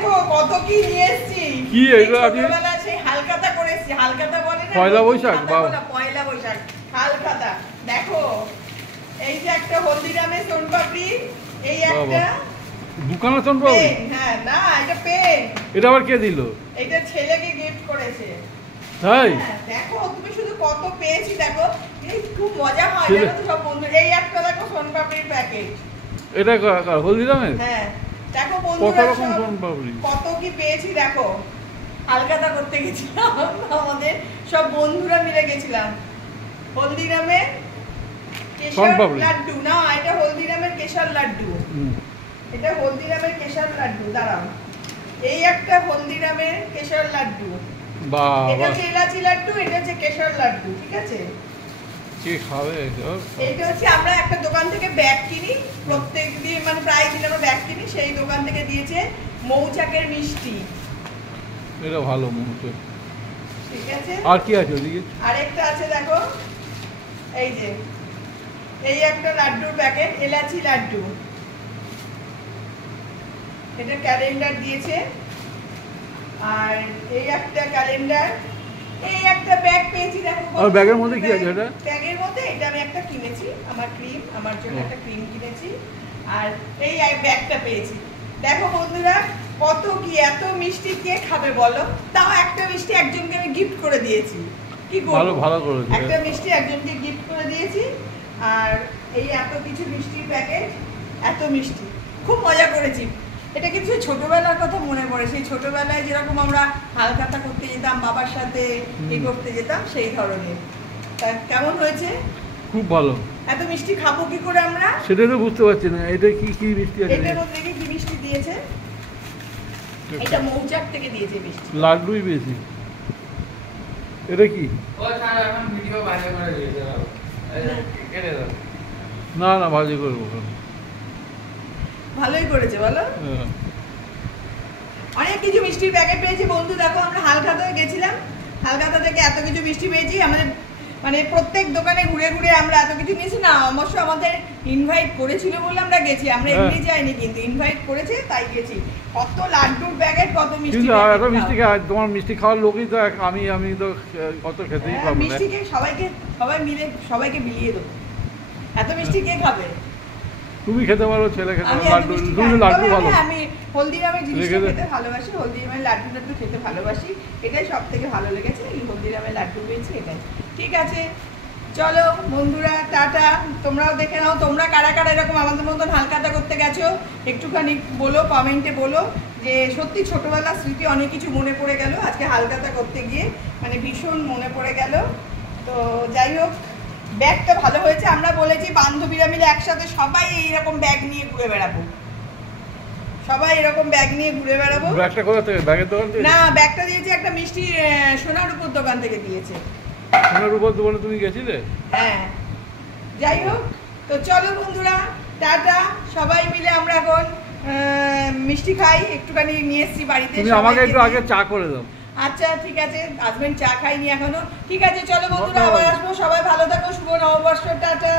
দেখো কত কি নিয়ে এসেছি। কি এগুলো আজকে? ছোটবেলা সেই হালখাতা করেছি, হালখাতা বলে না, পয়লা বৈশাখ পয়লা বৈশাখ হালখাতা। দেখো এই যে একটা হলদিরামের সোনপাপড়ি, এই একটা দোকানে সোনপাপড়ি। হ্যাঁ না এটা পেন। এটা আবার কে দিল? এটা ছেলেকে গিফট করেছে। তাই দেখো তুমি শুধু কত পেয়েছি দেখো, এই খুব মজা হয় জানো তো সব বন্ধু। এই একটা দেখো সোনপাপড়ির প্যাকেট, এটা হলদিরামের। হ্যাঁ দেখো বন্ধুরা কত রকম সোনপাপড়ি, কত কি পেয়েছি দেখো। হালখাতা করতে গেছিলাম আমাদের সব বন্ধুরা মিলে গেছিলাম। হলদিরামের কেশর লাড্ডু, না এটা হলদিরামের কেশর লাড্ডু, এটা হলদিরামের কেশর লাড্ডু। দাঁড়াও, এই একটা হলদিরামের কেশর লাড্ডু, এটা হচ্ছে এলাচি লাড্ডু, এটা হচ্ছে কেশর লাড্ডু, ঠিক আছে? কে খাবে? এইটা হচ্ছে আমরা একটা দোকান থেকে ব্যাগ কিনি প্রত্যেকদিন, মানে প্রায় দিন আমরা ব্যাগ কিনি, সেই দোকান থেকে দিয়েছে মৌচাকের মিষ্টি। এটা ভালো মৌচাক, ঠিক আছে। আর কি আছে ওদিকে? আরেকটা আছে দেখো, এই যে এই একটা লাড্ডুর প্যাকেট, এলাচি লাড্ডু, এটা ক্যালেন্ডার দিয়েছে। আর এই একটা ক্যালেন্ডার, এই একটা ব্যাগ পেয়েছি দেখো। আর ব্যাগের মধ্যে কি আছে? এটা ব্যাগের মধ্যে এটা আমি একটা কিনেছি, আমার ক্রিম, আমার জন্য একটা ক্রিম কিনেছি। আর এই ব্যাগটা পেয়েছি। দেখো বন্ধুরা কত কি, এত মিষ্টি কে খাবে বলো? তাও একটা মিষ্টি একজনকে আমি গিফট করে দিয়েছি। কি করব? ভালো ভালো করেছো। একটা মিষ্টি একজনকে গিফট করে দিয়েছি। আর এই এত কিছু মিষ্টির প্যাকেট, এত মিষ্টি, খুব মজা করেছি। এটা কিন্তু ছোটবেলার কথা মনে পড়ে, সেই ছোটবেলায় যেরকম আমরা হালখাতা করতে যেতাম, বাবার সাথে করতে যেতাম, সেই ধরনের। কেমন হয়েছে? খুব ভালো। এত মিষ্টি খাবো কি করে আমরা? সেটা তো বুঝতে পারছি না। এটা কি কি মিষ্টি আছে? এটার মধ্যে কি মিষ্টি দিয়েছে? এটা মৌচাক থেকে দিয়েছে মিষ্টি। লাড্ডুই বেশি। এটা কি? ও স্যার এখন ভিডিও বাইরে করে দিয়েছে, কেটে দাও। না না ভাজি করবো। ভালোই করেছে বলো। অনেক কিছু মিষ্টির প্যাকেট পেয়েছি বন্ধু। দেখো আমরা হালখাতায় গেছিলাম, হালখাতা থেকে এত কিছু মিষ্টি পেয়েছি। আমাদের মানে প্রত্যেক দোকানে ঘুরে ঘুরে আমরা এত কিছু নিয়েছি না। অবশ্য আমাদের ইনভাইট করেছিল বলে আমরা গেছি, আমরা এমনি যাইনি, কিন্তু ইনভাইট করেছে তাই গেছি। কত লাড্ডুর প্যাকেট, কত মিষ্টি। এত মিষ্টি তোমার মিষ্টি খাওয়ার লোকই তো আমি তো কত খেতেই পারবো না। মিষ্টি কে সবাই মিলে সবাইকে বিলিয়ে দেবো। এত মিষ্টি কে খাবে? তুমি খেতে পারো, ছেলে খেতে পারো। লাড্ডু লাড্ডু ভালো। আমি হলদিরামের জিনিসটা খেতে ভালোবাসি, হলদিরামের লাড্ডু খেতে ভালোবাসি। এটাই সব থেকে ভালো লেগেছে, এই হলদিরামের লাড্ডু পেয়েছি, এটাই। ঠিক আছে চলো বন্ধুরা, টাটা। তোমরাও দেখে নাও, তোমরা কারা কারা এরকম আমাদের মতন হালখাতা করতে গেছো একটুখানি বলো, কমেন্টে বলো। যে সত্যি ছোটবেলার স্মৃতি অনেক কিছু মনে পড়ে গেল আজকে হালখাতা করতে গিয়ে, মানে ভীষণ মনে পড়ে গেল। তো যাই হোক, ব্যাগটা ভালো হয়েছে। আমরা বলেছি বান্ধবীরা মিলে একসাথে সবাই এইরকম ব্যাগ নিয়ে ঘুরে বেড়াবো, সবাই এরকম ব্যাগ নিয়ে ঘুরে বেড়াবো। ব্যাগটা কোথা থেকে? ব্যাগের দোকান থেকে? না, ব্যাগটা দিয়েছে একটা মিষ্টি সোনার উপর দোকান থেকে দিয়েছে। সোনার উপর দোকানে তুমি গেছিলে? হ্যাঁ। যাই হোক, তো চলো বন্ধুরা, টাটা। সবাই মিলে আমরা এখন মিষ্টি খাই, একটুখানি নিয়ে এসছি বাড়িতে। তুমি আমাকে একটু আগে চা করে দাও। আচ্ছা ঠিক আছে, হাজবেন্ড চা খাইনি এখনো। ঠিক আছে চলো বন্ধুরা, আবার আসবো। সবাই ভালো থাকো, শুভ নববর্ষ, টাটা।